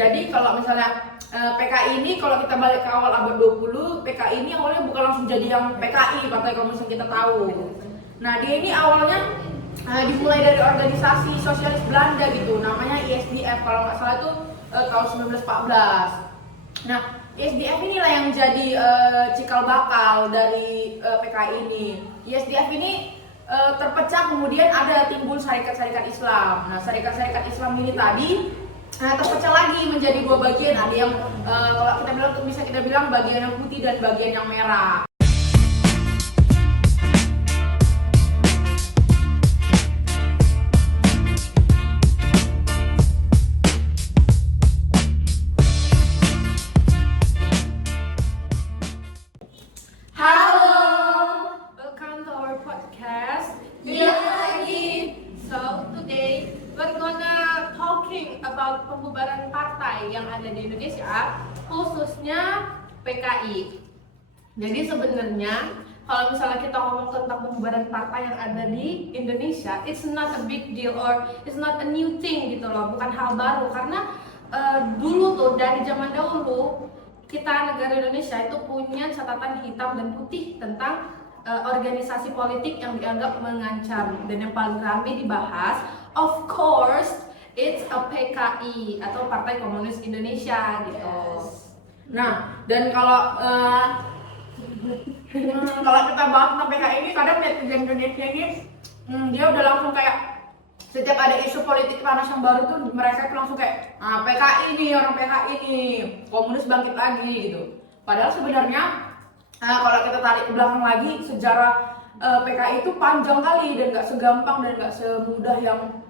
Jadi kalau misalnya PKI ini kalau kita balik ke awal abad 20, PKI ini awalnya bukan langsung jadi yang PKI, Partai Komunis yang kita tahu. Nah, dia ini awalnya dimulai dari organisasi sosialis Belanda gitu, namanya ISDF kalau nggak salah itu tahun 1914. Nah, ISDF inilah yang jadi cikal bakal dari PKI ini. ISDF ini terpecah, kemudian ada timbul syarikat-syarikat Islam. Nah, syarikat-syarikat Islam ini tadi terpecah lagi menjadi dua bagian. Ada yang kalau kita bilang, bisa kita bilang bagian yang putih dan bagian yang merah. Halo, welcome to our podcast. lagi. So today we're gonna talking about pembubaran partai yang ada di Indonesia, khususnya PKI. Jadi sebenarnya kalau misalnya kita ngomong tentang pembubaran partai yang ada di Indonesia, it's not a big deal or it's not a new thing gitu loh, bukan hal baru karena dulu tuh dari zaman dahulu kita negara Indonesia itu punya catatan hitam dan putih tentang organisasi politik yang dianggap mengancam, dan yang paling ramai dibahas, of course, it's a PKI atau Partai Komunis Indonesia gitu. Yes. Nah, dan kalau kalau kita bahas tentang PKI ini, kadang netizen Indonesia ini dia udah langsung kayak setiap ada isu politik panas yang baru tuh mereka tuh langsung kayak PKI nih, orang PKI nih, komunis bangkit lagi gitu. Padahal sebenarnya kalau kita tarik ke belakang lagi, sejarah PKI itu panjang kali dan nggak segampang dan nggak semudah yang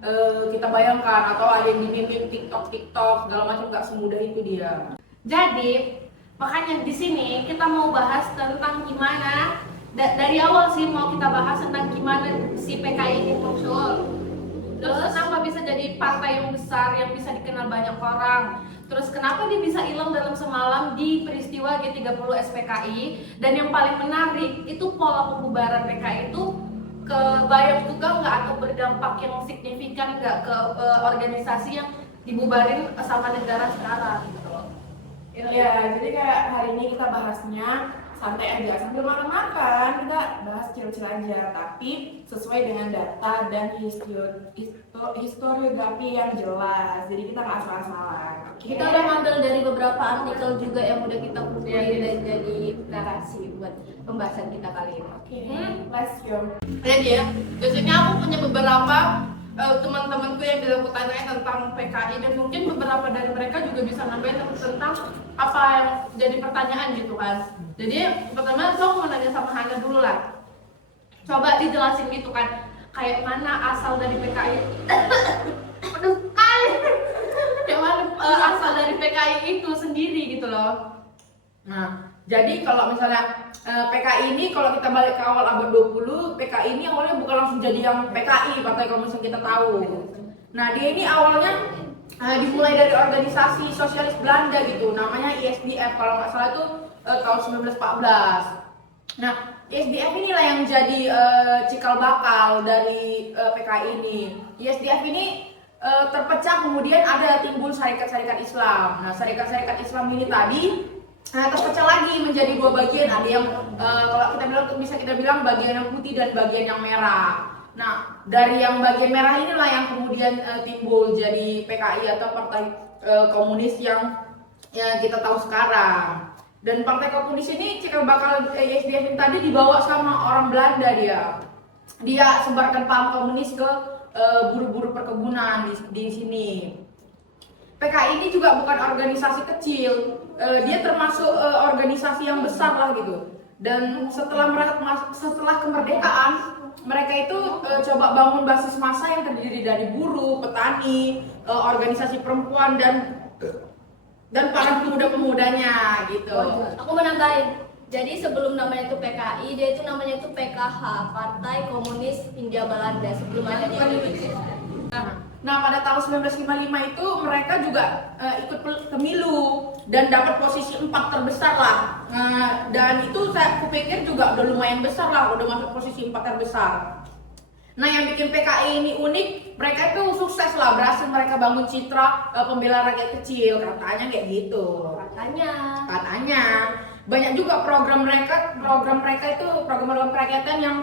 kita bayangkan, atau ada yang di TikTok segala macam, nggak semudah itu dia. Jadi makanya di sini kita mau bahas tentang gimana dari awal sih, mau kita bahas tentang gimana si PKI ini muncul. Terus kenapa bisa jadi partai yang besar yang bisa dikenal banyak orang? Terus kenapa dia bisa hilang dalam semalam di peristiwa G30 SPKI? Dan yang paling menarik itu pola pembubaran PKI itu kebayang juga nggak, atau berdampak yang signifikan nggak ke organisasi yang dibubarin sama negara sekarang gitu loh. Ya, jadi kayak hari ini kita bahasnya santai aja, sambil makan-makan kita bahas chill-chill aja, tapi sesuai dengan data dan historiografi yang jelas. Jadi kita nggak asal-asalan. Kita udah ngambil dari beberapa artikel juga yang udah kita kumpulin dan jadi narasi buat pembahasan kita kali ini. Oke, let's go. Jadi ya, biasanya aku punya beberapa teman-temanku yang bilang aku tanya tentang PKI, dan mungkin beberapa dari mereka juga bisa nambahin tentang apa yang jadi pertanyaan gitu kan. Jadi pertama aku mau nanya sama Hana dulu lah. Coba dijelasin gitu kan, kayak mana asal dari PKI. Aduh, kayak mana asal dari PKI itu sendiri gitu loh. Nah, jadi kalau misalnya PKI ini kalau kita balik ke awal abad 20, PKI ini awalnya bukan langsung jadi yang PKI, Partai Komunis yang kita tahu. Nah, dia ini awalnya dimulai dari organisasi sosialis Belanda gitu, namanya ISDF kalau nggak salah itu tahun 1914. Nah, ISDF inilah yang jadi cikal bakal dari PKI ini. ISDF ini terpecah, kemudian ada timbul syarikat-syarikat Islam. Nah, syarikat-syarikat Islam ini tadi terpecah lagi menjadi dua bagian. Ada yang kalau kita bilang, bisa kita bilang bagian yang putih dan bagian yang merah. Nah, dari yang bagian merah inilah yang kemudian timbul jadi PKI atau Partai Komunis yang kita tahu sekarang. Dan Partai Komunis ini cikal bakal ISDF ini tadi dibawa sama orang Belanda dia sebarkan paham komunis ke buruh-buruh perkebunan di sini. PKI ini juga bukan organisasi kecil, dia termasuk organisasi yang besar lah gitu. Dan setelah kemerdekaan, mereka itu coba bangun basis massa yang terdiri dari buruh, petani, organisasi perempuan dan para pemuda-pemudanya gitu. Aku mau nambahin. Jadi sebelum namanya itu PKI, dia itu namanya itu PKH, Partai Komunis Hindia Belanda, sebelum ada di Indonesia. Nah, pada tahun 1955 itu mereka juga ikut pemilu dan dapat posisi 4 terbesar lah. Dan itu saya kupikir juga udah lumayan besar lah, udah masuk posisi 4 terbesar. Nah, yang bikin PKI ini unik, mereka itu sukses lah, berhasil mereka bangun citra pembela rakyat kecil, katanya kayak gitu. Katanya banyak juga program mereka itu program kerakyatan yang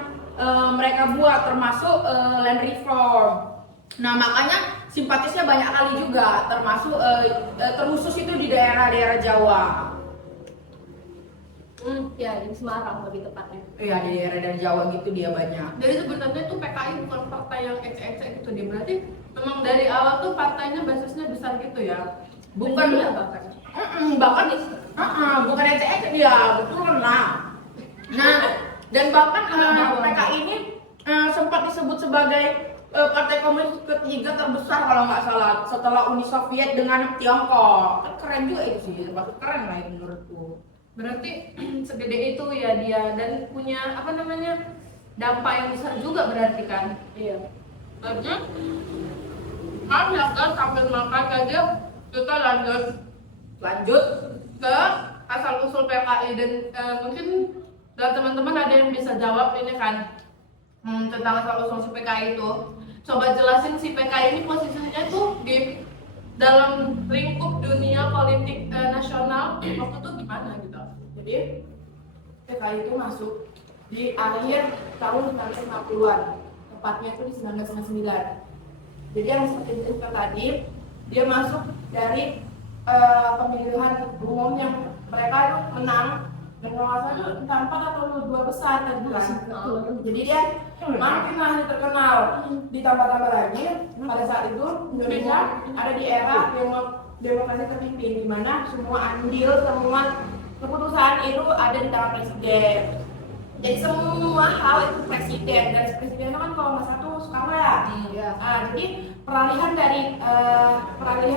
mereka buat, termasuk land reform. Nah, makanya simpatisnya banyak kali juga, termasuk terkhusus itu di daerah-daerah Jawa. Ya di Semarang lebih tepatnya. Iya, di daerah Jawa gitu dia banyak. Jadi sebenarnya tuh PKI bukan partai yang ecek-ecek gitu dia. Berarti memang dari awal tuh partainya basisnya besar gitu ya. Bukan Iya, bahkan. bahkan bukan ecek dia, betul lah. Nah, dan bahkan PKI ini sempat disebut sebagai partai komunis ketiga terbesar kalau nggak salah setelah Uni Soviet dengan Tiongkok. Kan keren juga itu sih, termasuk keren lah itu menurutku. Berarti segede itu ya dia dan punya apa namanya dampak yang besar juga berarti kan. Iya. Berarti maaf ya kan sambil makan aja kita lanjut ke asal usul PKI dan mungkin dari teman-teman ada yang bisa jawab ini kan tentang asal usul PKI itu. Coba jelasin si PKI ini posisinya tuh di dalam lingkup dunia politik nasional waktu itu gimana gitu. Jadi PKI itu masuk di akhir tahun 1950-an, tepatnya itu di 1999. Jadi yang seperti itu tadi, dia masuk dari pemilihan umum yang mereka itu menang dan kalau nggak salah itu 4 atau 2 besar tadi kan. Jadi dia makin lah terkenal. Ditambah-tambah lagi pada saat itu Indonesia ada di era demokrasi terpimpin di mana semua andil, semua keputusan itu ada di tangan presiden. Jadi semua hal itu presiden dan presiden itu kan kalau nggak satu Soekarno ya. Jadi peralihan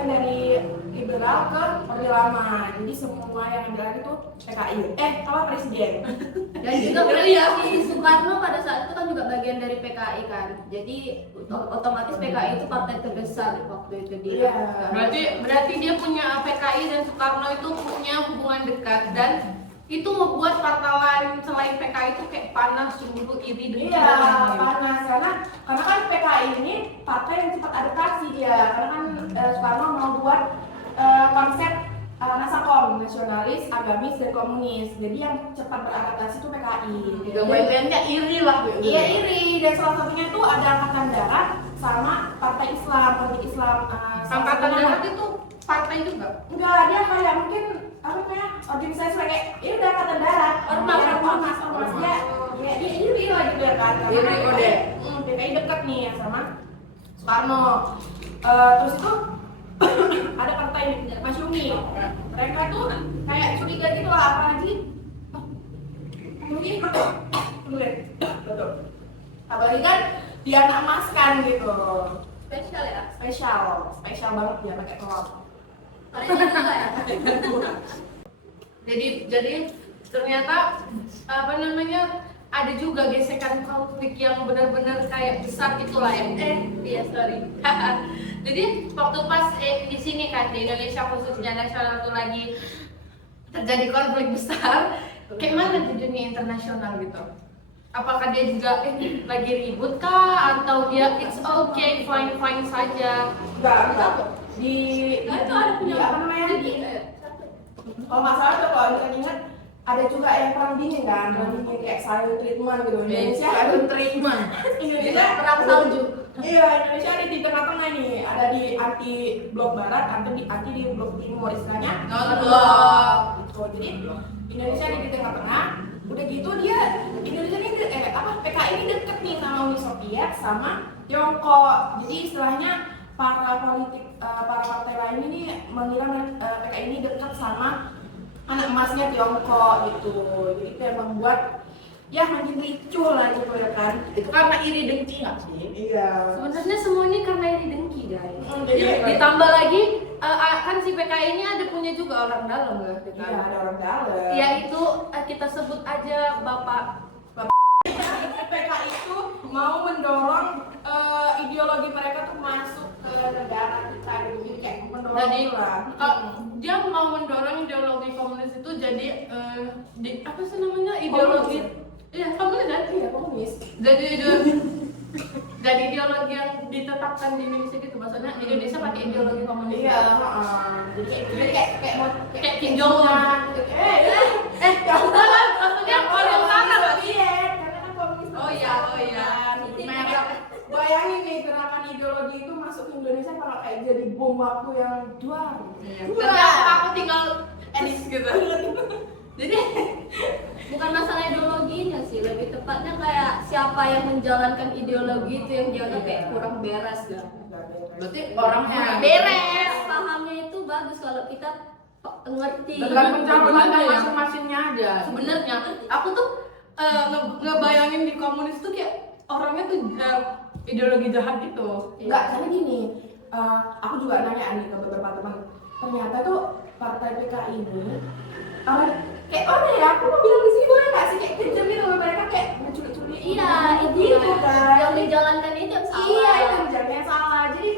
dari liberal ke orde lama. Jadi semua yang ada itu PKI. Presiden. Dan juga berarti Soekarno pada saat itu kan juga bagian dari PKI kan. Jadi otomatis PKI itu partai terbesar waktu itu dia. Berarti dia punya PKI dan Soekarno itu punya hubungan dekat dan itu membuat partai lain selain PKI itu kayak panas, cemburu, iri, dengki. Iya, panas karena kan PKI ini partai yang cepat adaptasi dia. Karena kan Soekarno mau buat konsep Nasakom, nasionalis, agamis, dan komunis. Jadi yang cepat beradaptasi itu PKI. Gambarnya iri lah. Iya iri, dan salah satunya tuh ada Angkatan Darat sama Partai Islam, politik Islam. Angkatan Darat itu partai juga? Enggak, dia kayak mungkin organisasi kayak ini udah Angkatan Darat. Ormas dia iri lah gitu ya kan. Iri kode. PKI dekat nih ya sama Soekarno. Terus itu ada partai Masyumi. Mereka tuh kayak curiga gitu lah, apalagi mungkin betul. Apalagi kan dia emaskan gitu. Spesial ya. Spesial banget dia pakai telur. Ada juga ya. Jadi ternyata apa namanya ada juga gesekan konflik yang benar-benar kayak besar gitulah ya. Iya, sorry. Jadi waktu pas di sini kan di Indonesia khususnya nasional tuh lagi terjadi konflik besar, kayak mana di dunia internasional gitu? Apakah dia juga lagi ribut kah atau dia it's okay fine saja? Enggak. Di apa namanya kalau nggak salah tuh kalau ingat ada juga yang perang dingin kan, perang dingin kayak silent treatment gitu. Indonesia Perang salju. Iya, Indonesia ada di tengah-tengah nih, ada di anti blok barat, anti di blok timur istilahnya. Gitu. Jadi Indonesia ada di tengah-tengah. Udah gitu dia Indonesia ini PKI ini deket nih sama Uni Soviet sama Tiongkok. Jadi istilahnya para partai lain ini mengira PKI ini dekat sama anak emasnya Tiongkok gitu. Jadi itu yang membuat ya makin ricuh lah gitu ya kan. Itu karena iri dengki nggak sih? Iya. Sebenarnya semua ini karena iri dengki guys. Jadi Ditambah lagi kan si PKI ini ada punya juga orang dalam lah. iya ada orang dalam. Yaitu kita sebut aja Bapak PKI itu mau mendorong ideologi mereka tuh masuk ke negara kita gitu. Jadi kayak mendorong Jadi gitu lah. dia mau mendorong ideologi komunis itu jadi apa sih namanya ideologi? Iya komunis kan? Iya komunis. Jadi dan ideologi yang ditetapkan di Indonesia gitu, maksudnya Indonesia pakai ideologi komunis. Iya, jadi kayak mau Kayak Kim Jong Un. Maksudnya orang kanan. Karena kan komunis. Oh iya. Nah, bayangin nih gerakan ideologi itu masuk ke Indonesia kalau kayak jadi bom waktu yang duar. Jadi aku tinggal edit gitu. Jadi bukan masalah ideologinya sih, lebih tepatnya kayak siapa yang menjalankan ideologi itu yang dianggap kayak kurang beres kan. Berarti orangnya Beres. Pahamnya itu bagus kalau kita ngerti. dengan pencalonan Sebenarnya. masing-masingnya aja. Sebenarnya aku tuh ngebayangin di komunis tuh kayak orangnya tuh ideologi jahat gitu. Enggak, karena gini, aku juga nanya nih ke beberapa teman. Ternyata tuh partai PKI ini kayak ya, aku mau bilang di sini boleh nggak sih kayak kejam gitu, mereka kayak menculik-culik. Iya, itu gitu kan. yang dijalankan itu yang salah. Iya, itu kerjanya salah. Jadi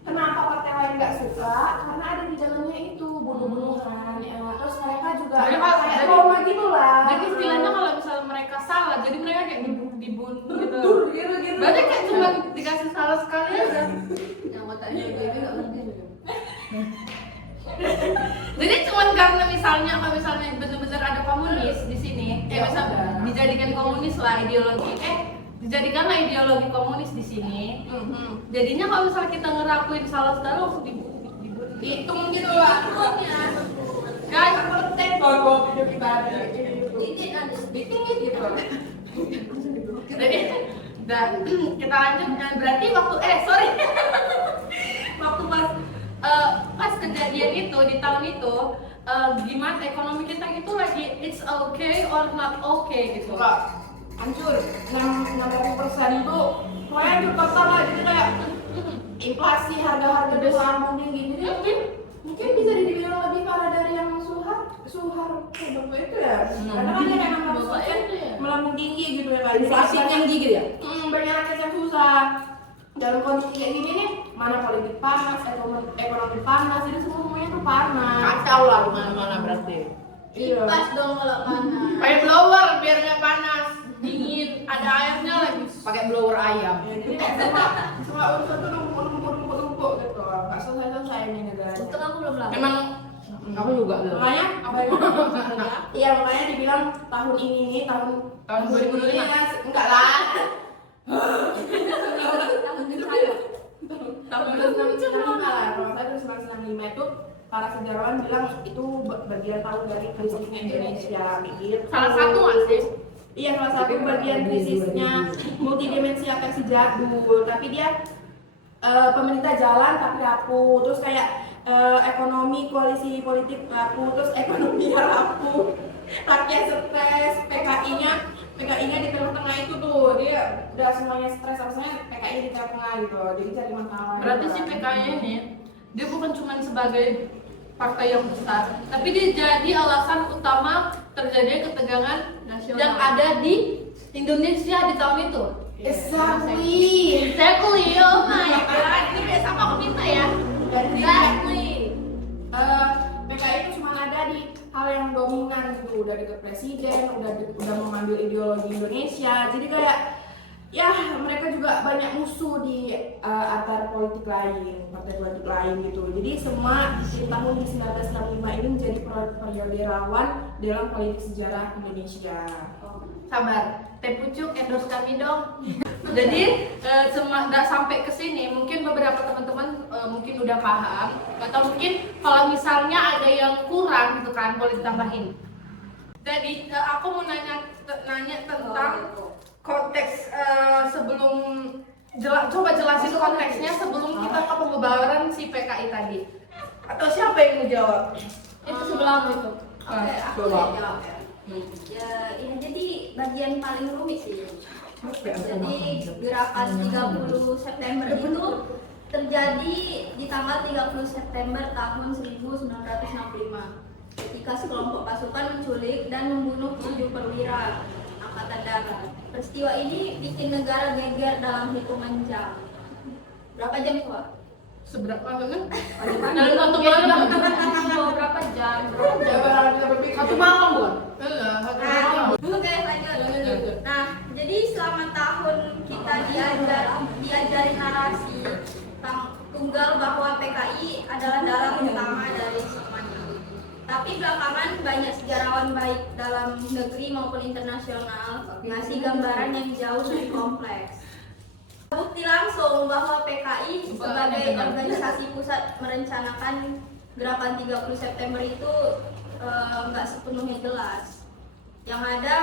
kenapa partai lain nggak suka? Karena ada di dalamnya itu bunuh-bunuhan. Terus mereka juga kayak trauma gitu lah. Jadi istilahnya kalau misalnya mereka salah, jadi mereka kayak dibunuh gitu. Gitu. Berarti kayak cuma dikasih salah sekali aja. Yang otaknya juga itu nggak ngerti. Jadi cuman karena misalnya kalau misalnya benar-benar ada komunis di sini, kayak misalnya dijadikan komunis lah ideologi, dijadikanlah ideologi komunis di sini. Jadinya kalau misalnya kita ngerakuin salah sekali langsung Hitung gitu lah. guys, Kalau video kita ada Titik ada sedikit. gitu. jadi dan kita lanjut. Berarti waktu waktu pas kejadian itu di tahun itu gimana ekonomi kita itu lagi it's okay or not okay gitu. Enggak, hancur 60% tuh pokoknya hancur total lah. Jadi kayak inflasi, harga-harga melambung tinggi. Jadi mungkin bisa dibilang lebih parah dari yang Soeharto itu ya. Karena kan dia kayak 60% melambung tinggi gitu ya kan. Inflasi yang tinggi ya. Banyak rakyat yang susah. Dalam kondisi kayak gini nih, mana politik panas, ekonomi panas, jadi semuanya tuh panas. Kacau lah di mana-mana berarti. Iya. Pas dong kalau panas. Pakai blower biar nggak panas, dingin, ada airnya lagi. Pakai blower ayam. Jadi kayak semua urusan tuh numpuk gitu. Nggak selesai ini negaranya. Untung aku belum lapar. Memang Aku juga loh. Makanya iya, makanya dibilang tahun ini nih tahun 2025. enggak lah. Tahun Tahun 1995 lah. Kalau saya 1995 itu para sejarawan bilang itu bagian tahun dari krisisnya Indonesia. Gitu. Salah satu nggak sih? Iya, salah satu bagian krisisnya multidimensi versi jadul. Tapi dia pemerintah jalan tapi rapuh. Terus kayak ekonomi koalisi politik rapuh. Terus ekonomi rapuh. Rakyat stres. PKI-nya di tengah-tengah itu tuh dia udah semuanya stres. Maksudnya PKI di tengah-tengah gitu. Jadi cari masalah. Berarti si PKI ini dia bukan cuma sebagai partai yang besar, tapi dia jadi alasan utama terjadinya ketegangan Nasional. yang ada di Indonesia di tahun itu. Exactly, oh my god, ini kayak sama aku minta ya. Exactly. PKI itu cuma ada di hal yang dominan gitu, udah deket presiden, udah mengambil ideologi Indonesia. Jadi kayak ya mereka juga banyak musuh di antar politik lain, partai politik lain gitu. Jadi semua di tahun 1965 ini menjadi periode rawan dalam politik sejarah Indonesia. Sabar, teh pucuk endorse kami dong. Jadi nggak sampai ke sini, mungkin beberapa teman-teman mungkin udah paham, atau mungkin kalau misalnya ada yang kurang gitu kan boleh ditambahin. Jadi aku mau nanya tentang konteks sebelum coba jelasin konteksnya sebelum kita ke pembubaran si PKI tadi. Atau siapa yang mau jawab? Itu sebelum itu. Oke, aku coba. jawab ya. Ya, ini jadi bagian paling rumit sih. Jadi gerakan 30 September itu terjadi di tanggal 30 September tahun 1965 ketika sekelompok pasukan menculik dan membunuh 7 perwira Angkatan Darat. Peristiwa ini bikin negara geger dalam hitungan jam. Berapa jam itu, Pak? Seberapa kan? Dalam satu malam. Berapa jam? Satu malam bukan? Oke, lanjut. Nah, jadi selama tahun kita diajar dari narasi tunggal bahwa PKI adalah dalang utama dari semuanya. Tapi belakangan banyak sejarawan baik dalam negeri maupun internasional ngasih gambaran yang jauh lebih kompleks. Bukti langsung bahwa PKI sebagai organisasi pusat merencanakan gerakan 30 September itu nggak sepenuhnya jelas. Yang ada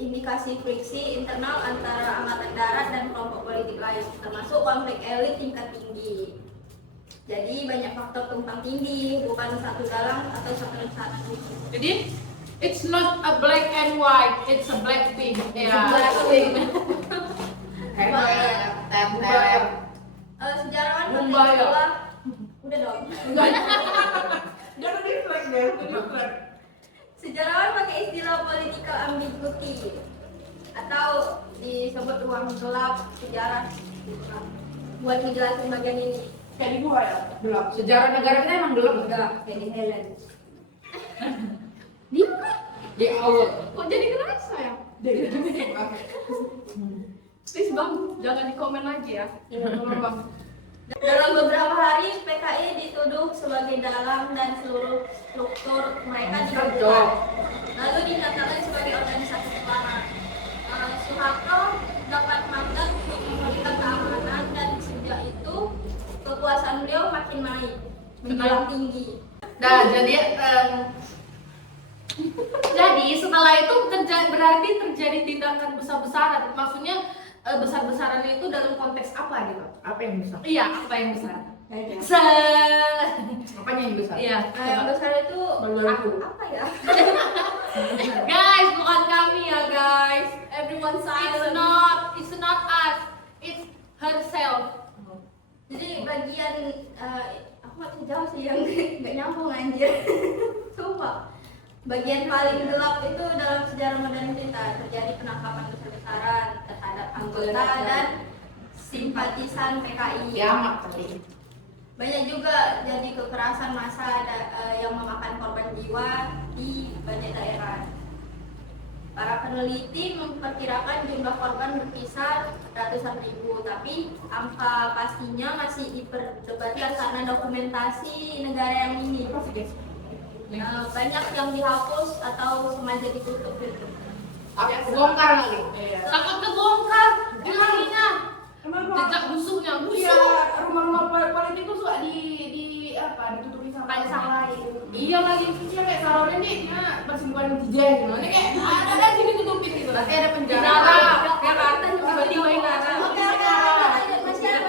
indikasi friksi internal antara angkatan darat dan kelompok politik lain, termasuk konflik elit tingkat tinggi. Jadi banyak faktor tumpang tindih, bukan satu dalang atau satu rencana. Jadi it's not a black and white, it's a black thing. Ya. Sejarawan Mumbai, ya? berdua, udah dong. Jangan refleks deh, refleks. Sejarawan pakai istilah political ambiguity atau disebut ruang gelap sejarah buat ngejelasin bagian ini. Kayak di gua ya, gelap. Sejarah negara kita emang gelap nggak? Enggak, kayak di Helen. Di awal. Kok jadi ngerasa ya? Please bang, jangan di komen lagi ya. Tolong bang. Dalam beberapa hari PKI dituduh sebagai dalang dan seluruh struktur mereka dibekukan, lalu dinyatakan sebagai organisasi terlarang. Soeharto dapat mandat untuk memberikan keamanan dan sejak itu kekuasaan beliau makin naik, menjulang tinggi. Nah, jadi setelah itu berarti terjadi tindakan besar-besaran. Maksudnya besar-besaran itu dalam konteks apa gitu? Apa yang besar? Iya, apa yang besar? Apanya yang besar? Iya. Yang besar itu Baru-baru. apa ya? Guys, bukan kami ya guys. Everyone silent. It's not us. It's herself. Jadi bagian aku nggak tahu jauh sih yang nggak nyambung anjir. Sumpah. Bagian paling gelap itu dalam sejarah modern kita terjadi penangkapan besar-besaran terhadap anggota dan simpatisan PKI. Kiamat tadi. Banyak juga jadi kekerasan massa yang memakan korban jiwa di banyak daerah. Para peneliti memperkirakan jumlah korban berkisar ratusan ribu, tapi angka pastinya masih diperdebatkan karena dokumentasi negara yang ini. Banyak yang dihapus atau sengaja ditutup gitu. Bongkar lagi. Iya. Takut kebongkar jumlahnya. Emang Jejak busuknya, Iya, busuk. rumah-rumah politik tuh suka ditutupi sama Kayak sang lain. Iya lagi dia kayak salonnya nih, persembuhan netizen gitu. Ini kayak ada sini tutupin gitu. Berarti ada penjara. Nara. Jakarta tiba-tiba ini Nara. Oke, lanjut. Masih ada.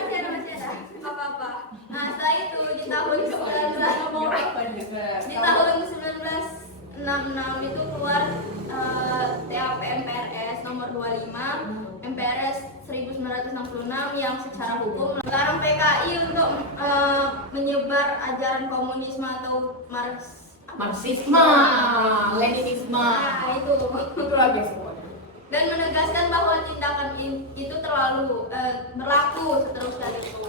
Apa-apa. Nah, setelah itu di tahun 1966 itu keluar TAP MPRS nomor 25 MPRS 1966 yang secara hukum melarang PKI untuk menyebar ajaran komunisme atau Marxisme, Leninisme. Nah, itu lagi semua. dan menegaskan bahwa tindakan itu terlalu berlaku seterusnya itu.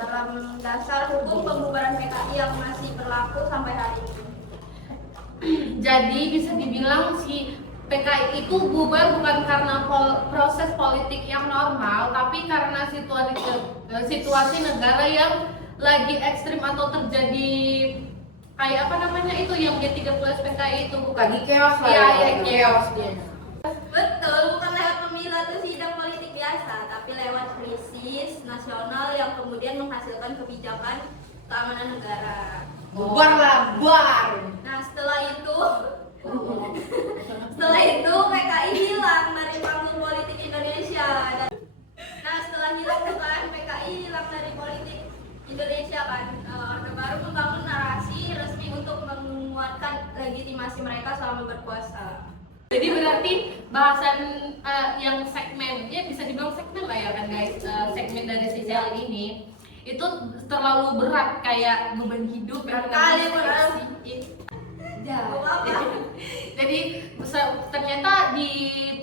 Dalam dasar hukum pembubaran PKI yang masih berlaku sampai hari ini. Jadi bisa dibilang si PKI itu bubar bukan karena proses politik yang normal, tapi karena situasi negara yang lagi ekstrim atau terjadi kayak apa namanya itu yang G30 PKI itu bukan? Lagi chaos lah. Iya, ya, iya, chaos dia. Betul, bukan lewat pemilu atau sidang politik biasa, tapi lewat krisis nasional yang kemudian menghasilkan kebijakan keamanan negara. Bubar lah, bubar. Nah, setelah itu PKI hilang dari panggung politik Indonesia. Nah, setelah hilang itu kan PKI hilang dari politik Indonesia kan, Orde Baru membangun narasi resmi untuk menguatkan legitimasi mereka selama berkuasa. Jadi berarti bahasan yang segmennya bisa dibilang segmen lah ya kan guys, segmen dari sosial ini itu terlalu berat kayak beban hidup yang Kali kita berat. diskusi. Apa? Jadi ternyata di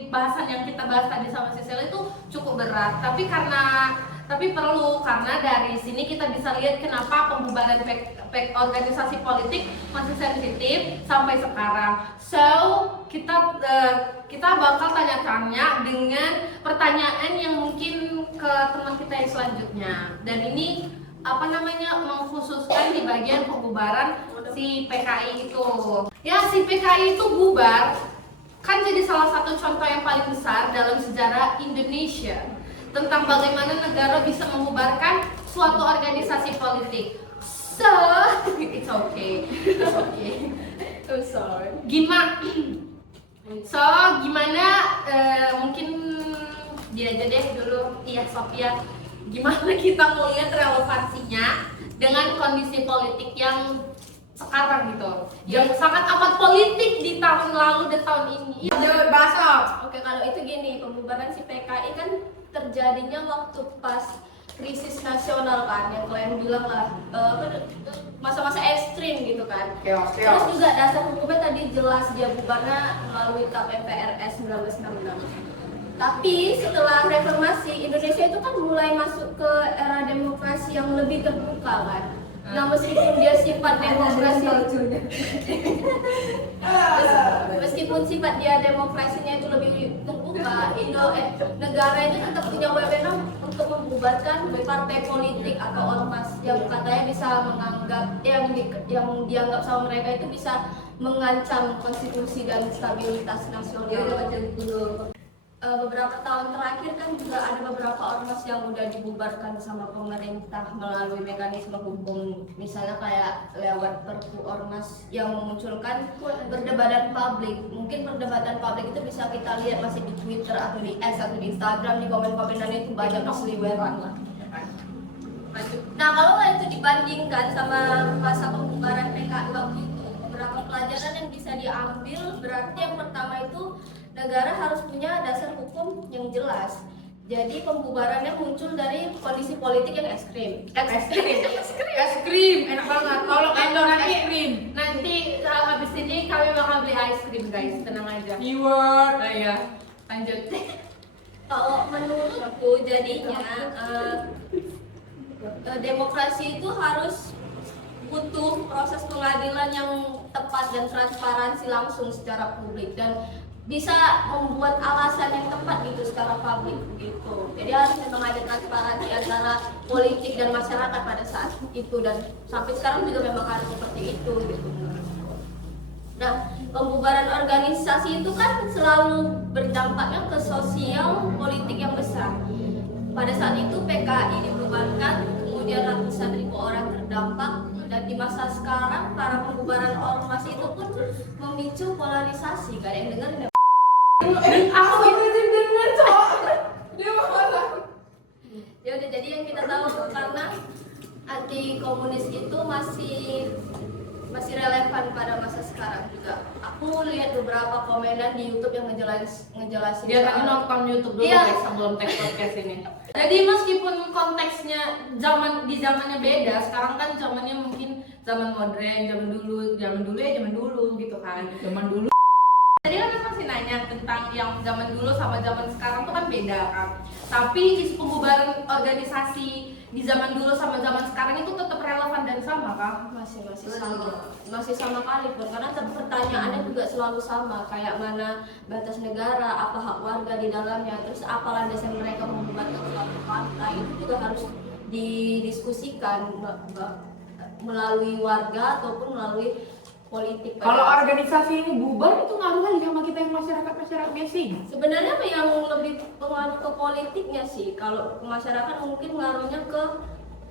bahasan yang kita bahas tadi sama Sisel itu cukup berat, tapi karena tapi perlu karena dari sini kita bisa lihat kenapa pembubaran organisasi politik masih sensitif sampai sekarang. So kita bakal tanya-tanya dengan pertanyaan yang mungkin ke teman kita yang selanjutnya. Dan ini mengkhususkan di bagian pembubaran si PKI itu. Ya, si PKI itu bubar kan jadi salah satu contoh yang paling besar dalam sejarah Indonesia tentang bagaimana negara bisa membubarkan suatu organisasi politik. So, it's okay. I'm sorry. Gimana mungkin dia aja deh dulu, iya Sophia. Gimana kita melihat relevansinya dengan kondisi politik yang sekarang gitu, yang sangat amat politik di tahun lalu dan tahun ini. Ada bahasa. Oke, kalau itu gini, pembubaran si PKI kan terjadinya waktu pas krisis nasional kan, yang kalian bilang lah masa-masa ekstrim gitu kan. Terus juga dasar hukumnya tadi jelas dia bubarnya melalui TAP MPRS 1966. Tapi setelah reformasi Indonesia itu kan mulai masuk ke era demokrasi yang lebih terbuka kan. Nah, meskipun dia sifat demokrasi meskipun sifat dia demokrasinya itu lebih terbuka, negara itu tetap punya wewenang untuk membubarkan partai politik atau ormas yang katanya bisa menganggap yang dianggap sama mereka itu bisa mengancam konstitusi dan stabilitas nasional. Beberapa tahun terakhir kan juga ada beberapa ormas yang udah dibubarkan sama pemerintah melalui mekanisme hukum, misalnya kayak lewat perpu ormas yang memunculkan perdebatan publik. Mungkin perdebatan publik itu bisa kita lihat masih di Twitter atau di X atau di Instagram, di komen-komenan itu banyak berseliweran lah. Nah, kalau itu dibandingkan sama masa pembubaran PKI waktu itu, beberapa pelajaran yang bisa diambil, berarti yang pertama itu negara harus punya dasar hukum yang jelas. Jadi pembubarannya muncul dari kondisi politik yang ekstrim. Ekstrim, enak banget. Tolong endorse es krim. Nanti habis ini kami bakal beli es krim guys, tenang aja. Keyword. Oh iya, lanjut. Kalau menurutku jadinya demokrasi itu harus butuh proses pengadilan yang tepat dan transparansi langsung secara publik dan bisa membuat alasan yang tepat gitu secara publik gitu. Jadi harus memang ada transparansi antara politik dan masyarakat pada saat itu, dan sampai sekarang juga memang harus seperti itu gitu. Nah, pembubaran organisasi itu kan selalu berdampaknya ke sosial politik yang besar. Pada saat itu PKI dibubarkan, kemudian ratusan ribu orang terdampak, dan di masa sekarang para pembubaran ormas itu pun memicu polarisasi. Gak ada yang dengar ini. Aku ini dengar cok. Dia mana? Ya udah, jadi yang kita tahu karena anti komunis itu masih relevan pada masa sekarang juga. Aku lihat beberapa komenan di YouTube yang ngejelasin. Dia kan nonton YouTube dulu Iya. guys sebelum tag podcast ini. Jadi meskipun konteksnya zamannya beda, sekarang kan zamannya mungkin zaman modern, zaman dulu gitu kan. Zaman dulu. Tadi kan masih nanya tentang yang zaman dulu sama zaman sekarang tuh kan beda kan. Tapi isu pembubaran organisasi di zaman dulu sama zaman sekarang itu tetap relevan dan sama kan? Masih sama kali pun, karena pertanyaannya juga selalu sama, kayak mana batas negara, apa hak warga di dalamnya, terus apa landasan mereka membubarkan suatu partai, itu juga harus didiskusikan melalui warga ataupun melalui politik. Kalau organisasi ini bubar itu ngaruh kali sama kita yang masyarakat biasa. Sebenarnya yang lebih pengaruh ke politiknya sih. Kalau masyarakat mungkin ngaruhnya ke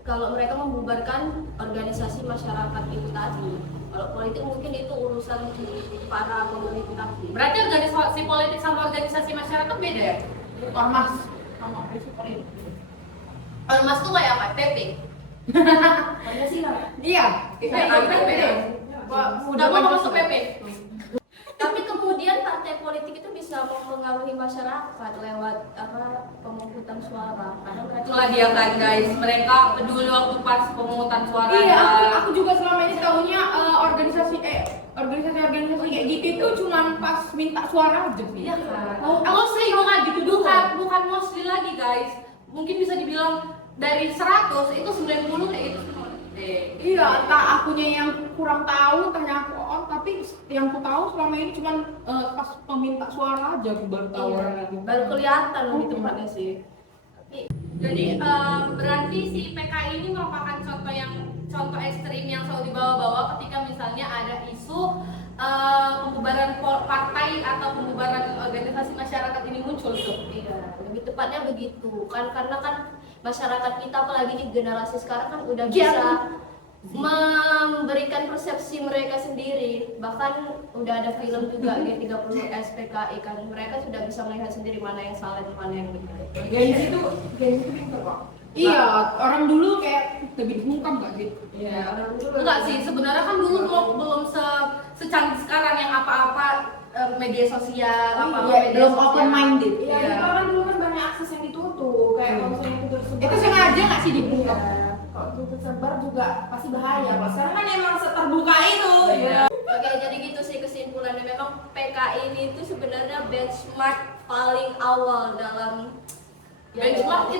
kalau mereka membubarkan organisasi masyarakat itu tadi. Kalau politik mungkin itu urusan para pemerintah. Berarti organisasi politik sama organisasi masyarakat beda ya? Ormas sama organisasi politik. Ormas tuh kayak apa? PP? Mana sih lah? Iya, kita beda. Udah mau masuk PP? Tapi kemudian partai politik itu bisa mempengaruhi masyarakat lewat pemungutan suara. Karena mereka Itulah dia kan guys, mereka peduli waktu pas pemungutan suara. Iya, aku juga selama ini tahunya organisasi kayak gitu itu cuma pas minta suara aja sih. Iya kan? Mostly bukan lagi guys. Mungkin bisa dibilang dari 100 itu 90 kayak gitu semua. Iya, tak akunya yang kurang tahu, tanya aku tapi yang ku tahu selama ini cuman pas peminta suara aja aku baru tahu orang itu. Baru kelihatan di tempatnya sih. Jadi berarti si PKI ini merupakan contoh ekstrim yang selalu dibawa-bawa ketika misalnya ada isu pembubaran partai atau pembubaran organisasi masyarakat ini muncul tuh. Iya, lebih tepatnya begitu kan, karena kan masyarakat kita apalagi di generasi sekarang kan udah Iya. bisa memberikan persepsi mereka sendiri. Bahkan udah ada film juga G30 SPKI kan, mereka sudah bisa melihat sendiri mana yang salah dan mana yang benar. Gen Z itu pinter kok. Iya, orang dulu kayak lebih bungkam gak sih? Iya, orang dulu. Enggak sih, sebenarnya kan dulu belum secanggih sekarang yang apa-apa media sosial, apa-apa Iya, media belum sosial. open minded. Iya, kita kan dulu kan banyak akses yang ditutup, kayak kalau misalnya itu tersebar. Itu sengaja nggak sih dibungkam? Iya, kalau itu tersebar juga pasti bahaya. Kalau sekarang kan emang terbuka itu. Iya. Oke, jadi gitu sih kesimpulannya. Memang PKI ini itu sebenarnya benchmark paling awal dalam Benchmark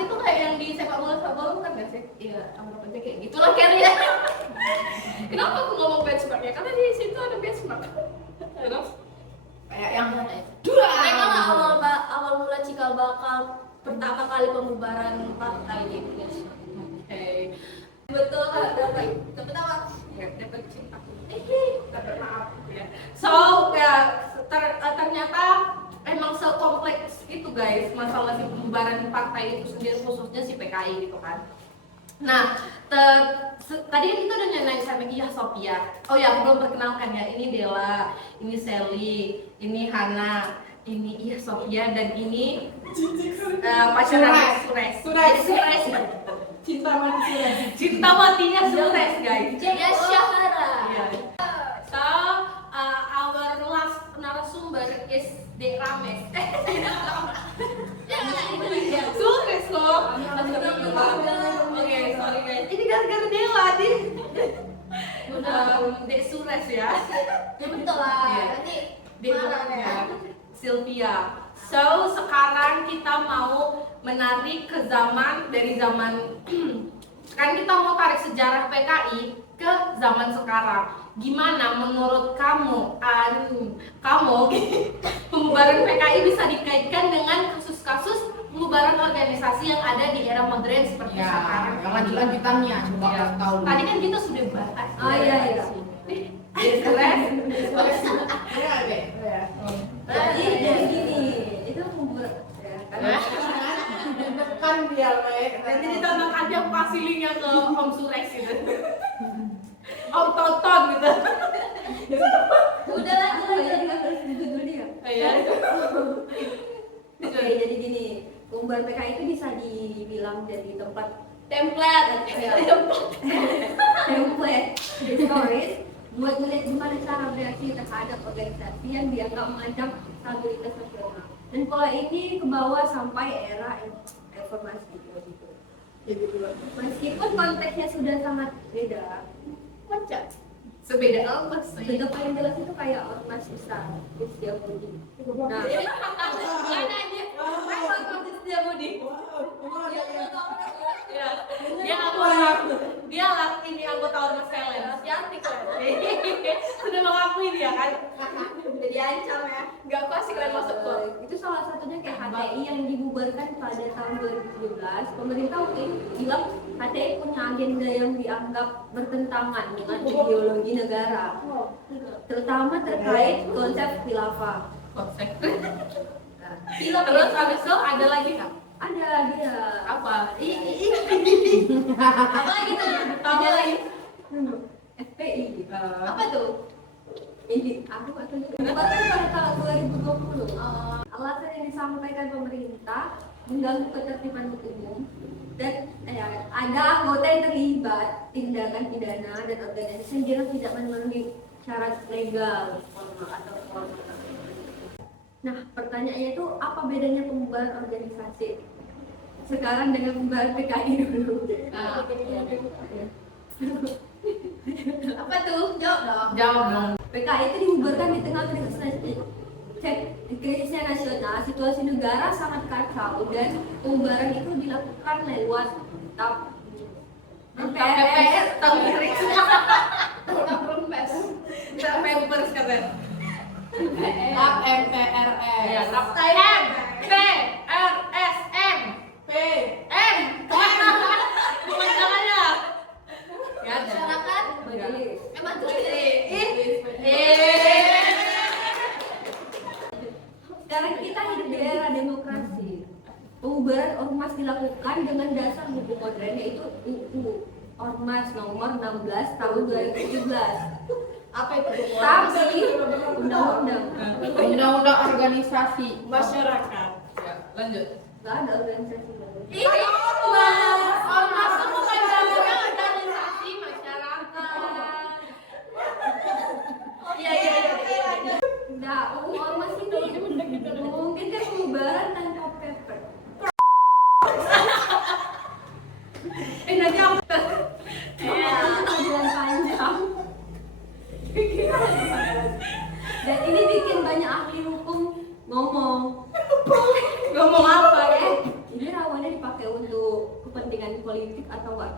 itu kayak yang di sepak bola bukan nggak sih? Iya, anggap aja kayak gitulah carry-nya. Kenapa aku ngomong benchmark ya? Karena di situ ada benchmark. Terus Kayak yang Mereka lah awal mula cikal bakal pertama kali pembubaran partai di Indonesia. Oke. Betul kan? Dapat apa? Dapat cinta. Dapat maaf. Ya. So ya ternyata emang sekompleks itu guys masalah si pembubaran partai itu sendiri, khususnya si PKI gitu kan. Nah, tadi kan kita udah nyanyi sama Iya Sophia. Oh ya, aku belum perkenalkan ya. Ini Dela, ini Sally, ini Hana, ini Iya Sophia, dan ini pacarnya Sures. Sures. Cinta mati. Cinta matinya Sures guys. Ya Syahara. Iya. So, our last narasumber is Dek Rames. Sukses loh. Oke, sorry guys. Ini gara-gara Dewa nih. Dek Sures ya. Ya betul lah. Iya. Nanti Dek marah ya. Sylvia. So, sekarang kita mau menarik ke dari zaman kan kita mau tarik sejarah PKI ke zaman sekarang. Gimana menurut kamu, pembubaran PKI bisa dikaitkan dengan kasus-kasus pembubaran organisasi yang ada di era modern seperti ya, sekarang? yang lanjut-lanjutannya coba Ya. kasih tahu. Tadi kan kita sudah bahas. Oh, iya, iya. Keren. Iya, deh. Iya. Jadi gini, itu pembubaran ya, kan? Kan dia, Nanti ditonton aja aku kasih linknya ke Om Sures gitu. Om Tonton gitu. Udah lah, jadi nggak harus duduk dulu ya. Iya. Oke, jadi gini, pembubaran PKI itu bisa dibilang jadi tempat Template. template historis buat melihat gimana cara bereaksi terhadap organisasi yang dianggap mengancam stabilitas nasional. Dan pola ini ke bawah sampai era reformasi gitu. Meskipun konteksnya sudah sangat beda, Macam. Sebeda apa sih? beda paling jelas itu kayak ormas besar, Setiabudi. Nah, Mana aja? Ormas Setiabudi. Ya. Dia ini anggota ormas kalian. Cantik kan? Sudah mengakui dia kan? udah diancam ya. Gak pasti kalian masuk kok. Itu salah satunya kayak HTI yang dibubarkan pada tahun 2017. Pemerintah waktu itu bilang HTI punya agenda yang dianggap bertentangan dengan ideologi negara, terutama terkait konsep khilafah. Konsep. Khilafah Terus habis itu ada lagi nggak? ada dia. Apa? Apa lagi tuh? Ada lagi. FPI. Apa tuh? Ini aku nggak tahu. Dibubarkan pada tahun 2020. Alasan yang disampaikan pemerintah mengganggu ketertiban umum dan ada anggota yang terlibat tindakan pidana dan organisasi yang jelas tidak memenuhi syarat legal formal. Nah, pertanyaannya itu apa bedanya pembubaran organisasi sekarang dengan pembubaran PKI dulu? Apa tuh? Jawab dong. Jawab dong. PKI itu dibubarkan di tengah krisis krisisnya nasional, situasi negara sangat kacau dan pembubaran itu dilakukan lewat PPR tapi Perpres. Pampers katanya. Tap MPRS. Ya, tap M P R S M P. M. Bukan namanya. Ya, masyarakat majelis. Sekarang kita hidup di era demokrasi. Pembubaran ormas dilakukan dengan dasar hukum modern yaitu UU Ormas nomor 16 tahun 2017. Apa itu? Tapi undang-undang Undang-undang organisasi. Masyarakat. Ya, lanjut. nggak ada organisasi baru. Ormas itu bukan namanya organisasi masyarakat. Iya. Nah, ormas ini memungkinkan pembubaran tanpa paper. Nanti aku Pengadilan panjang. Dan ini bikin banyak ahli hukum ngomong apa ya? ini rawannya dipakai untuk kepentingan politik atau enggak?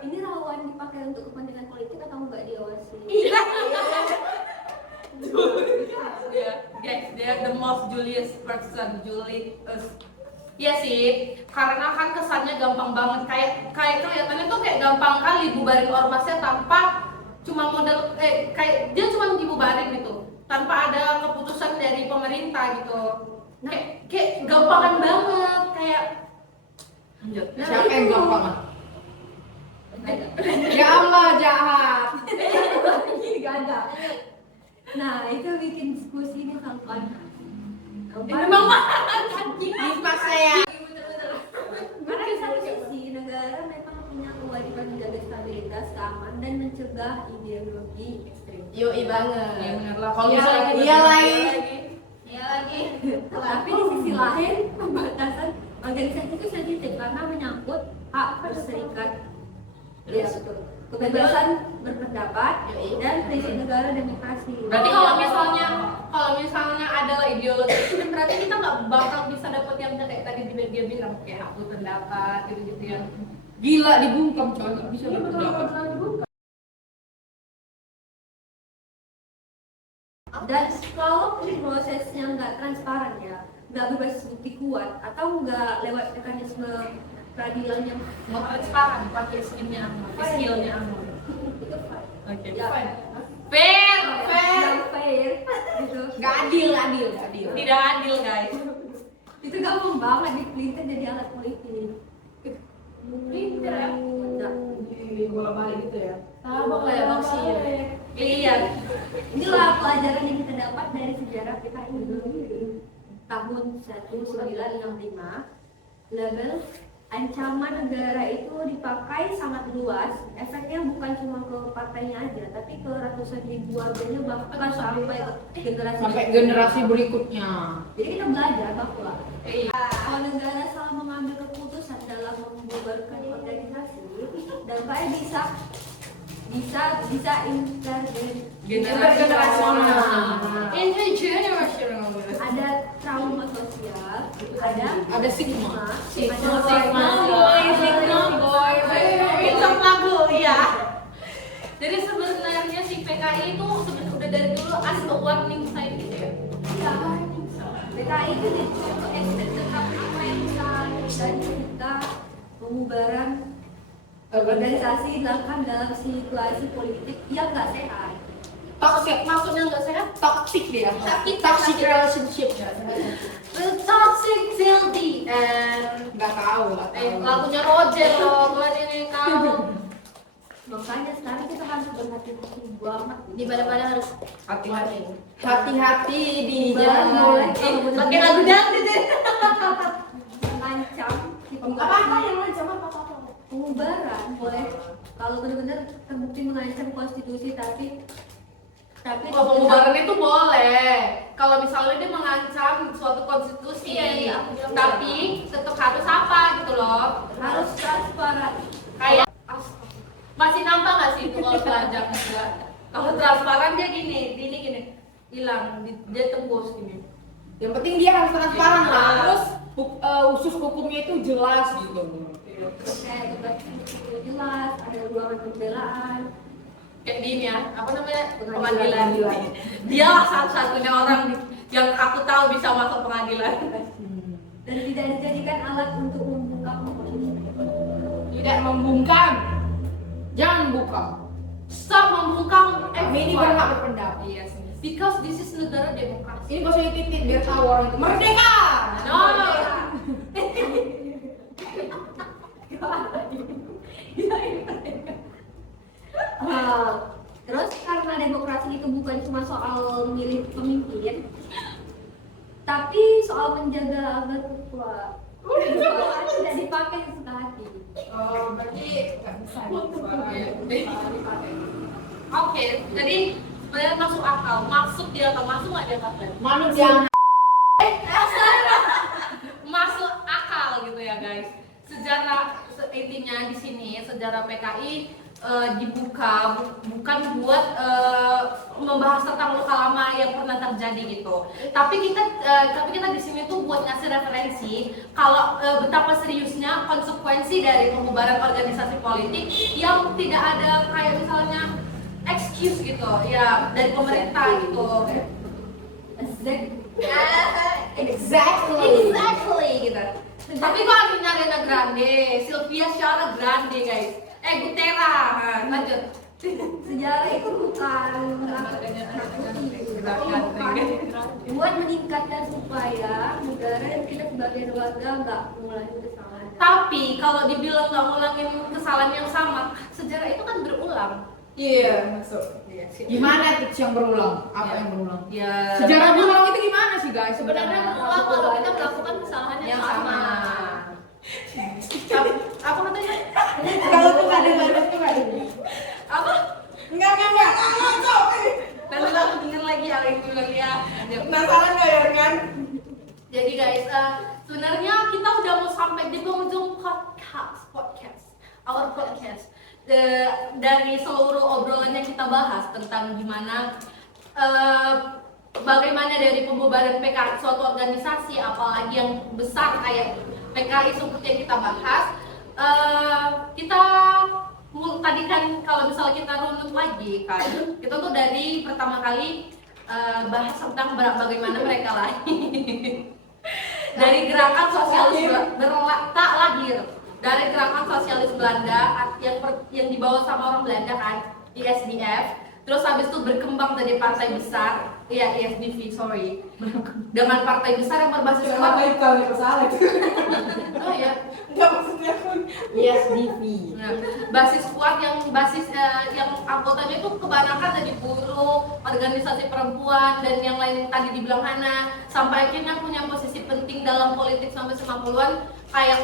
Ini rawan dipakai untuk kepentingan politik atau enggak diawasi? They are the most Julius person, Julius. Iya sih, karena kan kesannya gampang banget, kayak kelihatannya tuh kayak gampang kali bubarin ormasnya tanpa cuma model kayak dia cuma dibubarin gitu, tanpa ada keputusan dari pemerintah gitu. Kayak gampangan banget, kayak lanjut. Siapa yang gampang? Ya Allah jahat. Gak ada. Nah, itu bikin diskusi ini sampai Ini memang anjing. Pas saya. karena di satu sisi negara memang punya kewajiban menjaga stabilitas, keamanan dan mencegah ideologi ekstrim. Yoi banget. Iya benar lah. Kalau Iya, misalnya kita iya bilang lagi. Ya lagi. Tapi di sisi lain pembatasan organisasi itu sensitif karena menyangkut hak berserikat. Ya betul. Kebebasan berpendapat dan prinsip negara demokrasi. Berarti kalau misalnya adalah ideologi itu berarti kita nggak bakal bisa dapet yang kayak tadi dia bilang kayak hak berpendapat gitu ya. Gila dibungkam coy, nggak bisa berpendapat. Dan kalau prosesnya nggak transparan ya, nggak berbasis bukti kuat atau nggak lewat mekanisme peradilan yang Mau transparan pakai skillnya Amor. itu Oke. ya, Fair. yang fair gitu. Nggak adil. Tidak adil guys. Itu gampang banget dipelintir jadi alat politik. Pelintir ya? Nah, Di bola balik gitu ya. Tabok lah ya maksi ya. Iya. inilah pelajaran yang kita dapat dari sejarah kita ini. Tahun 1965, label ancaman negara itu dipakai sangat luas. Efeknya bukan cuma ke partainya aja, tapi ke ratusan ribu warganya bahkan sampai ke Generasi berikutnya. Jadi kita belajar bahwa Iya. kalau negara salah mengambil keputusan dalam membubarkan organisasi, dampaknya bisa Intergenerasional. ada trauma sosial, Ada stigma. Sigma boy. Itu lagu ya. Jadi sebenarnya si PKI itu udah dari dulu as a warning sign gitu ya. PKI itu untuk ekstrim tentang apa yang bisa dan kita pembubaran organisasi dilakukan dalam situasi politik yang nggak sehat. Toxic maksudnya nggak sehat? Toxic dia. Sakit. Toxic relationship. The toxic till the end. Nggak tahu. Lagunya Roger loh, gue ini tahu. Makanya sekarang kita harus berhati-hati banget. Di mana-mana harus Hati-hati. Hati-hati di Pembubaran boleh jalan. pakai lagu dangdut deh. mengancam si Apa yang macam apa? pembubaran boleh kalau benar-benar terbukti mengancam konstitusi tapi Kalau pembubaran itu boleh. Kalau misalnya dia mengancam suatu konstitusi, Iya, tapi tetap harus apa gitu loh. harus transparan. Kayak masih nampak nggak sih itu kalau pelajar juga? Kalau transparan dia gini. hilang, dia tembus gini. Yang penting dia harus transparan lah. Terus usus hukumnya itu jelas gitu. Kayak itu jelas, ada ruangan pembelaan. Kayak di ini ya, apa namanya, Pengadilan. pengadilan. Dia satu-satunya orang yang aku tahu bisa masuk pengadilan. Dan tidak dijadikan alat untuk membungkam oposisi. Tidak membungkam. Jangan buka. Stop membungkam. Ini berhak berpendapat. Yes, because this is negara demokrasi. Ini maksudnya titik biar tahu orang itu merdeka. No. Terus karena demokrasi itu bukan cuma soal milih pemimpin, tapi soal menjaga agar kuat. Tidak dipakai sesuka hati. Oh, berarti nggak bisa dipakai. Oke, jadi sebenarnya masuk akal. Masuk dia atau masuk nggak dia kata? Manut yang Masuk akal gitu ya guys. Sejarah intinya di sini sejarah PKI dibuka bukan buat membahas tentang luka lama yang pernah terjadi gitu. Tapi kita di sini tuh buat ngasih referensi kalau betapa seriusnya konsekuensi dari pembubaran organisasi politik yang tidak ada kayak misalnya excuse gitu ya dari pemerintah gitu. Exactly gitu. Tapi kok Ariana Grande, Sylvia Shara Grande guys. Gutera, lanjut. Sejarah itu bukan buat meningkatkan supaya negara dan kita sebagai warga nggak mengulangi kesalahan. Tapi kalau dibilang nggak ngulangin kesalahan yang sama, sejarah itu kan berulang. Iya, masuk. gimana tips yang berulang? Apa yang berulang? Ya. Sejarah berulang itu gimana sih guys? Sebenarnya berulang kalau kita melakukan kesalahan yang sama. Apa katanya? Kalau tuh nggak ada tuh nggak ada. Apa? Enggak, Nanti aku denger lagi yang itu bilang ya. penasaran nggak ya kan? Jadi guys, sebenarnya kita udah mau sampai di penghujung podcast, our podcast. Dari seluruh obrolan yang kita bahas tentang gimana bagaimana dari pembubaran PKI suatu organisasi, apalagi yang besar kayak PKI seperti yang kita bahas, kita tadi kan kalau misalnya kita runut lagi kan, kita tuh dari pertama kali bahas tentang bagaimana mereka lahir dari gerakan sosialis tak lahir dari gerakan sosialis Belanda yang dibawa sama orang Belanda kan, ISDF. Terus habis itu berkembang dari partai besar, ya ISDV, sorry, dengan partai besar yang berbasis Kenapa itu kalau salah? oh ya, Enggak maksudnya aku. ISDV. nah, basis kuat yang yang anggotanya itu kebanyakan dari buruh, organisasi perempuan dan yang lain tadi dibilang Hana, sampai akhirnya punya posisi penting dalam politik sampai 90-an kayak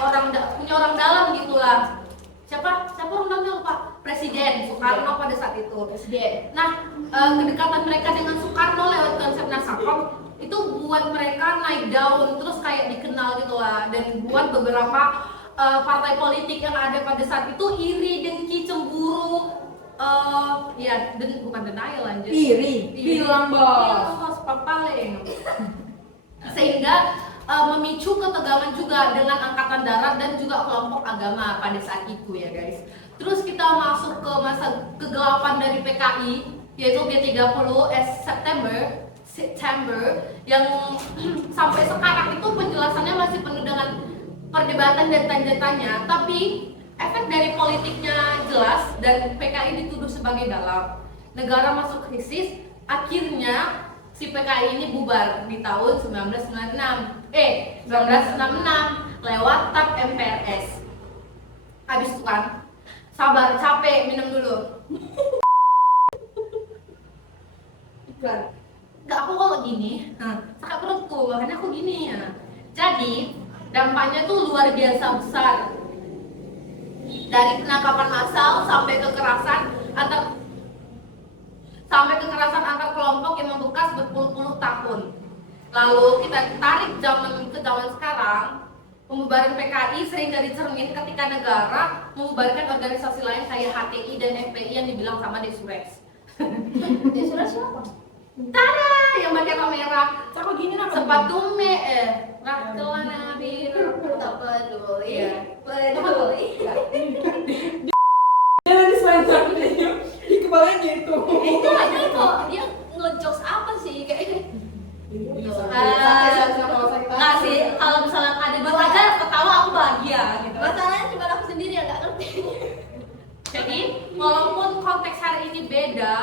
punya orang dalam gitulah. Siapa orang dalamnya lupa? Presiden Soekarno pada saat itu. Presiden. Nah, kedekatan mereka dengan Soekarno lewat konsep Nasakom itu buat mereka naik daun terus kayak dikenal gitu lah, dan buat beberapa partai politik yang ada pada saat itu iri, dengki, cemburu, bukan denial anjir. Iri. Bilang bos. Paling. Sehingga memicu ketegangan juga dengan angkatan darat dan juga kelompok agama pada saat itu ya guys. Terus kita masuk ke masa kegelapan dari PKI yaitu G30 September yang sampai sekarang itu penjelasannya masih penuh dengan perdebatan dan tanda tanya, tapi efek dari politiknya jelas dan PKI dituduh sebagai dalang. Negara masuk krisis, akhirnya si PKI ini bubar di tahun 1966 lewat TAP MPRS. Habis itu kan, sabar, capek, minum dulu. Enggak, aku kalau gini, sakit perutku, makanya aku gini ya. Jadi, dampaknya tuh luar biasa besar. Dari penangkapan massal sampai kekerasan antar kelompok yang membekas berpuluh-puluh tahun. Lalu kita tarik ke zaman sekarang, pembubaran PKI sering jadi cermin ketika negara membubarkan organisasi lain kayak HTI dan FPI yang dibilang sama Desures. Desures siapa? tada yang pakai kamera Sama gini nak. sepatu celana biru Tak peduli. Iya. Peduli. Jangan selain aku deh. Di kepalanya itu. Itu aja kok dia ngejokes apa sih kayak nggak sih kalau misalnya ada buat aja ketawa aku bahagia gitu. masalahnya cuma aku sendiri yang nggak ngerti. Jadi walaupun konteks hari ini beda,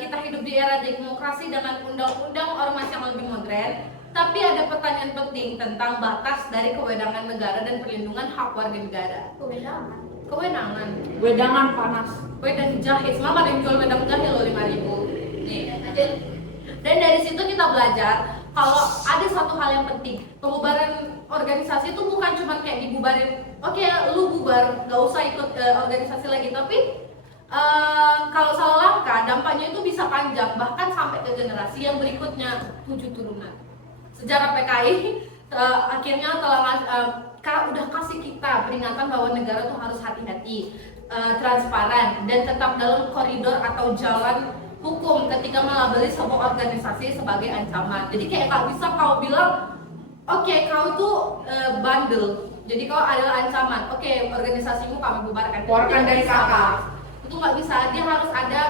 kita hidup di era demokrasi dengan undang-undang ormas yang lebih modern, tapi ada pertanyaan penting tentang batas dari kewenangan negara dan perlindungan hak warga negara. Kewenangan. Kewenangan. Wedangan panas. Wedang jahit, selamat yang jual wedang jahit loh 5.000. Nih. Dan dari situ kita belajar kalau ada satu hal yang penting, pembubaran organisasi itu bukan cuma kayak dibubarin, oke lu bubar, gak usah ikut organisasi lagi, tapi kalau salah langkah dampaknya itu bisa panjang, bahkan sampai ke generasi yang berikutnya 7 turunan. Sejarah PKI akhirnya telah udah kasih kita peringatan bahwa negara tuh harus hati-hati, transparan dan tetap dalam koridor atau jalan hukum ketika melabeli sebuah organisasi sebagai ancaman. Jadi kayak gak bisa kau bilang, oke kau itu bandel, jadi kau adalah ancaman. Oke, organisasimu kami bubarkan. Keluarkan dari kakak. Itu nggak bisa. Dia harus ada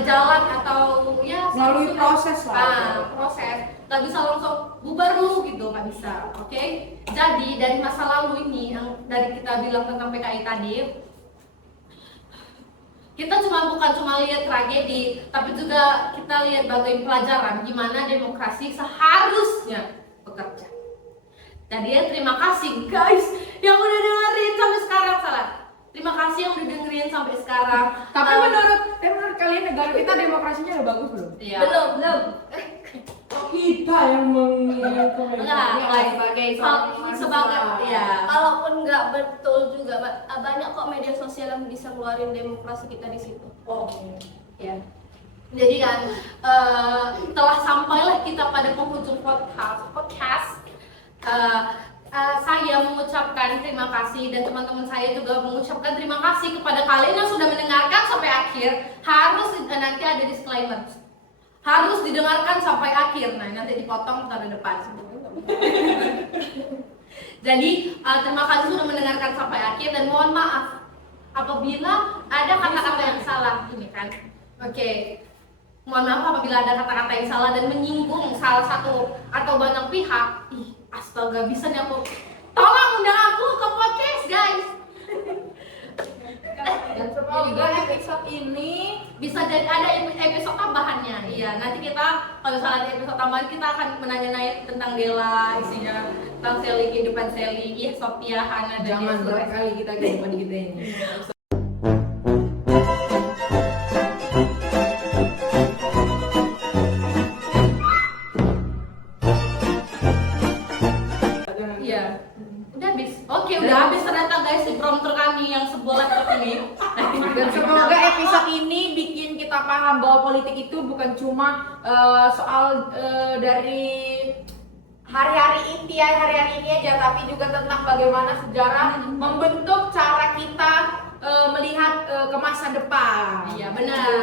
jalan atau ya Melalui proses lah. proses. Nggak bisa langsung bubar lu gitu, nggak bisa. Oke. Jadi dari masa lalu ini yang dari kita bilang tentang PKI tadi, kita bukan cuma lihat tragedi, tapi juga kita lihat bagian pelajaran gimana demokrasi seharusnya bekerja. Jadi ya terima kasih guys yang udah dengerin sampai sekarang. Terima kasih yang udah dengerin sampai sekarang. Tapi menurut kalian negara kita demokrasinya udah bagus belum? Iya. Belum. Kita yang Enggak, sebagai ya. Kalaupun nggak betul juga, banyak kok media sosial yang bisa ngeluarin demokrasi kita di situ. Oh, ya. Jadi kan telah sampailah kita pada penghujung podcast. Saya mengucapkan terima kasih dan teman-teman saya juga mengucapkan terima kasih kepada kalian yang sudah mendengarkan sampai akhir. Harus nanti ada disclaimer. Harus didengarkan sampai akhir. Nah, nanti dipotong taruh depan. Jadi terima kasih sudah mendengarkan sampai akhir dan mohon maaf apabila ada kata-kata yang salah ini kan. Oke. Mohon maaf apabila ada kata-kata yang salah dan menyinggung salah satu atau banyak pihak. Astaga, bisa nih aku. Tolong undang aku ke podcast, guys. Dan semoga episode ini Bisa jadi ada episode tambahannya. Iya, nanti kita kalau misalnya ada episode tambahan kita akan menanya-nanya tentang Dela, isinya tentang Sally, kehidupan Sally, Sophia, Hana dan jangan Yesus. berkali kita kehidupan kita ini. Iya. Udah habis. Oke, udah habis ternyata guys di prompter kami yang sebuah laptop ini. Dan semoga episode ini bikin kita paham bahwa politik itu bukan cuma soal dari hari-hari ini aja, tapi juga tentang bagaimana sejarah membentuk cara kita melihat ke masa depan. Iya, benar.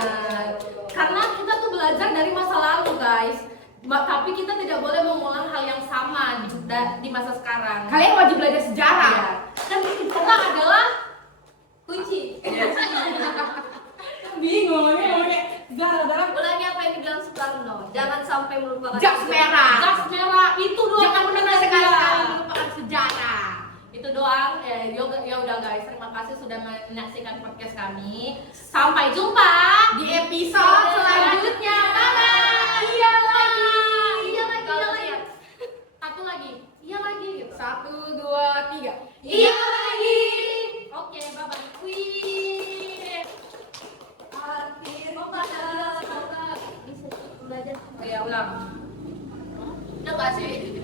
Karena kita tuh belajar dari masa lalu, guys. Tapi kita tidak boleh mengulang hal yang sama di masa sekarang. Kalian wajib belajar sejarah. Iya. Dan kita adalah Kunci. Bingung ini gara-gara Ulangi apa yang dibilang Soekarno. Jangan sampai melupakan jas merah. gas merah itu doang. Jangan yang pernah benar sekali-sekali melupakan sejarah. Itu doang. Ya udah guys, terima kasih sudah menyaksikan podcast kami. Sampai jumpa Di episode selanjutnya. Bye. Iya lagi. Satu lagi. Iya lagi gitu. 1, 2, 3. Iya lagi. Oke, bye-bye. Wih. Semoga bisa belajar. Oh ya, ulang. Udah gak sih?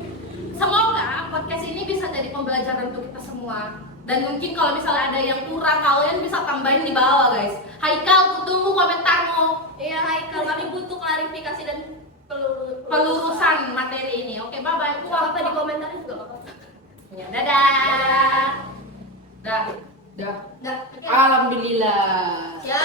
Semoga podcast ini bisa jadi pembelajaran untuk kita semua. Dan mungkin kalau misalnya ada yang kurang, kalian bisa tambahin di bawah guys. Haikal, kutunggu komentarmu. Iya, Haikal, kami butuh klarifikasi dan Pelurusan materi ini. Oke, bye-bye. Apa di komentar juga nggak apa-apa. Ya, dadah. Dah. Dah. Dah, oke. Alhamdulillah. Ya,